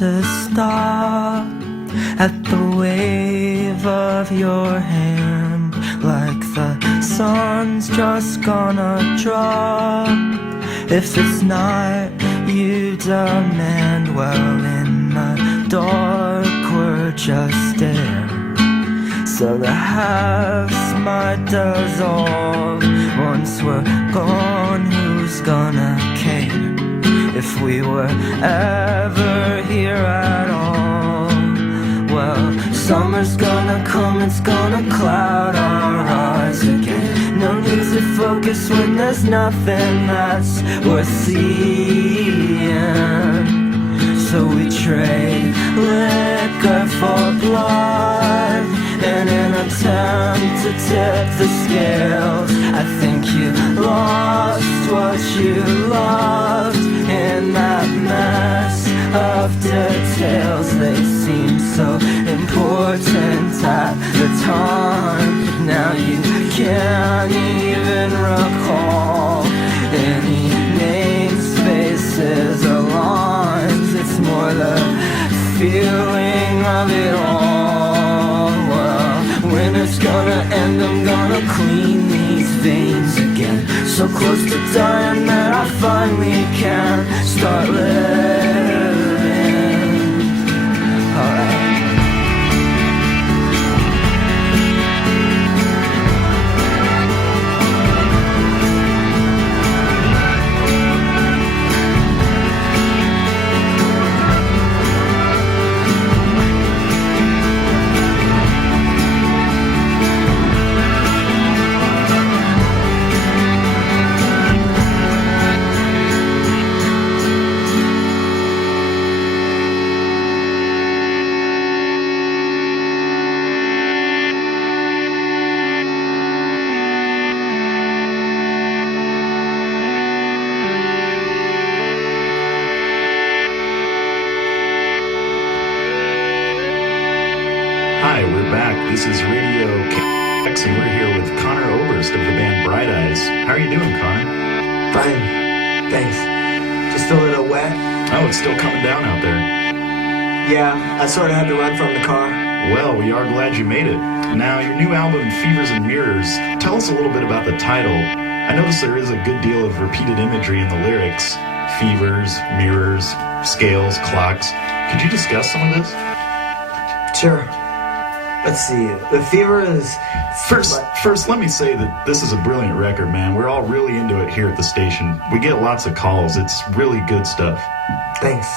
to stop at the wave of your hand, like the sun's just gonna drop. If it's not you demand, well, in the dark we're just there. So the halves might dissolve. Once we're gone, who's gonna care if we were ever here at all? Well, summer's gonna come, it's gonna cloud our eyes again. No need to focus when there's nothing that's worth seeing. So we trade liquor for blood in an attempt to tip the scales. I think you lost what you loved in that mess of details. They seem so important at the time. Now you can't even recall any names, faces, or lines. It's more the feeling of it all. Well, when it's gonna end, I'm gonna clean these veins again. So close to dying that I finally can start living. Alright. Hi, we're back. This is Radio KX, and we're here with Connor Oberst of the band Bright Eyes. How are you doing, Connor? Fine, thanks. Just a little wet. Oh, it's still coming down out there. Yeah, I sort of had to run from the car. Well, we are glad you made it. Now, your new album, Fevers and Mirrors, tell us a little bit about the title. I notice there is a good deal of repeated imagery in the lyrics. Fevers, mirrors, scales, clocks. Could you discuss some of this? Sure. Let's see. The fever is... First, let me say that this is a brilliant record, man. We're all really into it here at the station. We get lots of calls. It's really good stuff. Thanks.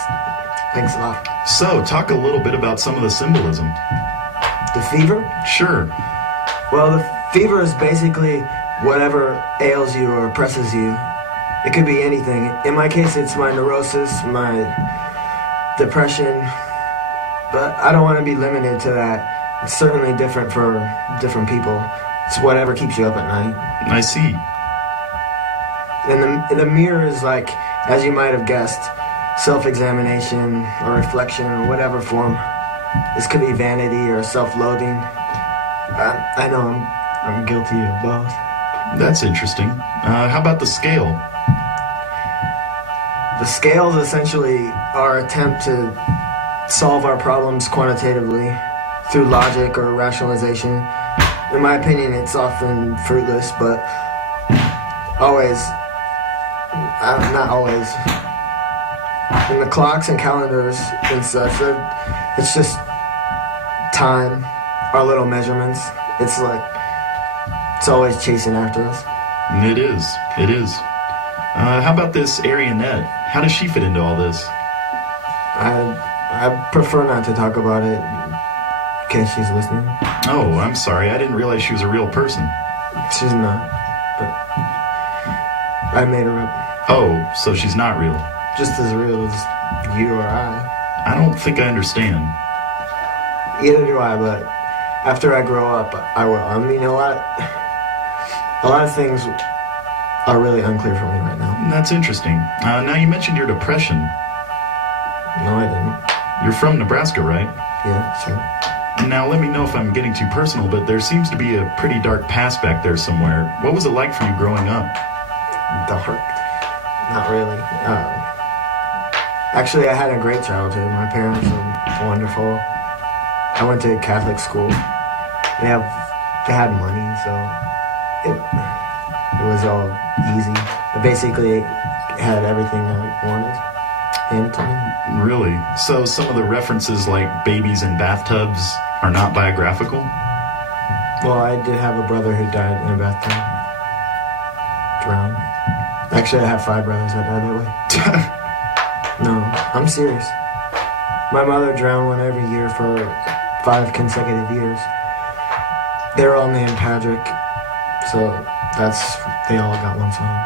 Thanks a lot. So, talk a little bit about some of the symbolism. The fever? Sure. Well, the fever is basically whatever ails you or oppresses you. It could be anything. In my case, it's my neurosis, my depression, but I don't want to be limited to that. It's certainly different for different people. It's whatever keeps you up at night. I see. And the mirror is like, as you might have guessed, self-examination or reflection in whatever form. This could be vanity or self-loathing. I know I'm guilty of both. That's interesting. How about the scale? The scales essentially our attempt to solve our problems quantitatively through logic or rationalization. In my opinion, it's often fruitless, but always, not always. In the clocks and calendars and such, it's just time, our little measurements. It's like, it's always chasing after us. It is. How about this Arionette? How does she fit into all this? I prefer not to talk about it in case she's listening. Oh, I'm sorry. I didn't realize she was a real person. She's not, but I made her up. Oh, so she's not real. Just as real as you or I. I don't think I understand. Either do I, but after I grow up, I will. I mean, a lot of things are really unclear for me right now. That's interesting. Now, you mentioned your depression. No, I didn't. You're from Nebraska, right? Yeah, sure. Now, let me know if I'm getting too personal, but there seems to be a pretty dark past back there somewhere. What was it like for you growing up? Dark? Not really. Actually, I had a great childhood. My parents are wonderful. I went to Catholic school. They had money, so it was all easy. I basically had everything I wanted handed to me. Really? So some of the references like babies in bathtubs are not biographical? Well, I did have a brother who died in a bathtub. Drowned. Actually, I have 5 brothers that died that way. No, I'm serious. My mother drowned one every year for 5 consecutive years. They're all named Patrick, so they all got one song.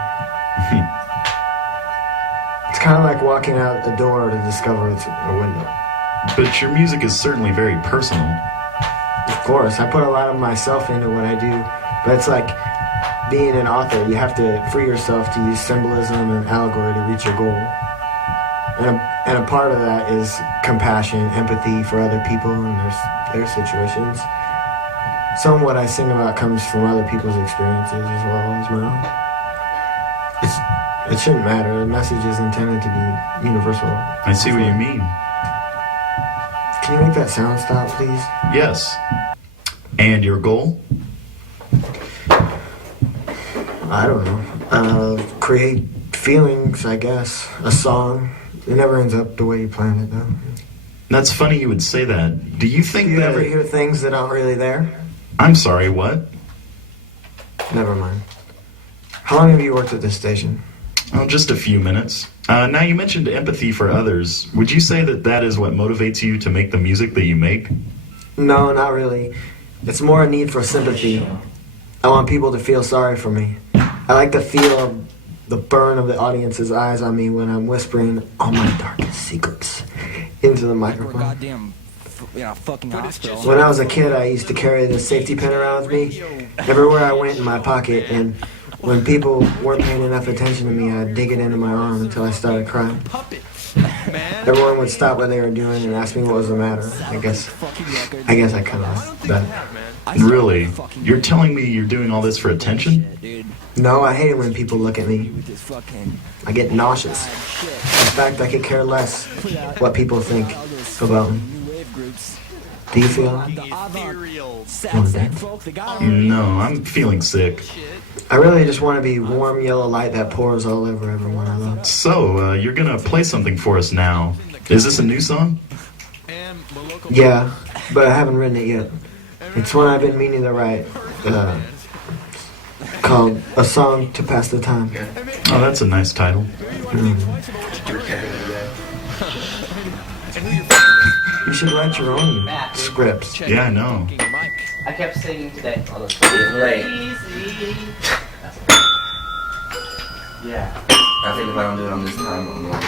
It's kind of like walking out the door to discover it's a window. But your music is certainly very personal. Of course, I put a lot of myself into what I do, but it's like being an author. You have to free yourself to use symbolism and allegory to reach your goal. And a part of that is compassion, empathy for other people and their situations. Some of what I sing about comes from other people's experiences as well as my own. It shouldn't matter. The message is intended to be universal. I see what you mean. Can you make that sound stop, please? Yes. And your goal? I don't know. Create feelings, I guess. A song. It never ends up the way you planned it, though. That's funny you would say that. Do you think Do you that... ever hear things that aren't really there? I'm sorry, what? Never mind. How long have you worked at this station? Oh, just a few minutes. Now, you mentioned empathy for others. Would you say that that is what motivates you to make the music that you make? No, not really. It's more a need for sympathy. I want people to feel sorry for me. I like the feel of the burn of the audience's eyes on me when I'm whispering all my darkest secrets into the microphone. Fucking hospital. When I was a kid, I used to carry this safety pin around with me everywhere I went in my pocket, and when people weren't paying enough attention to me, I'd dig it into my arm until I started crying. Everyone would stop what they were doing and ask me what was the matter. I guess I kind of that. Really? You're telling me you're doing all this for attention? No, I hate it when people look at me. I get nauseous. In fact, I could care less what people think about me. Do you feel that? No, I'm feeling sick. I really just want to be warm yellow light that pours all over everyone I love. So, you're gonna play something for us now. Is this a new song? Yeah, but I haven't written it yet. It's one I've been meaning to write, called A Song to Pass the Time. Oh, that's a nice title. You should write your own scripts. Yeah, I know. I kept singing today. Oh, that's late. Yeah. I think if I don't do it on this time, I'm going to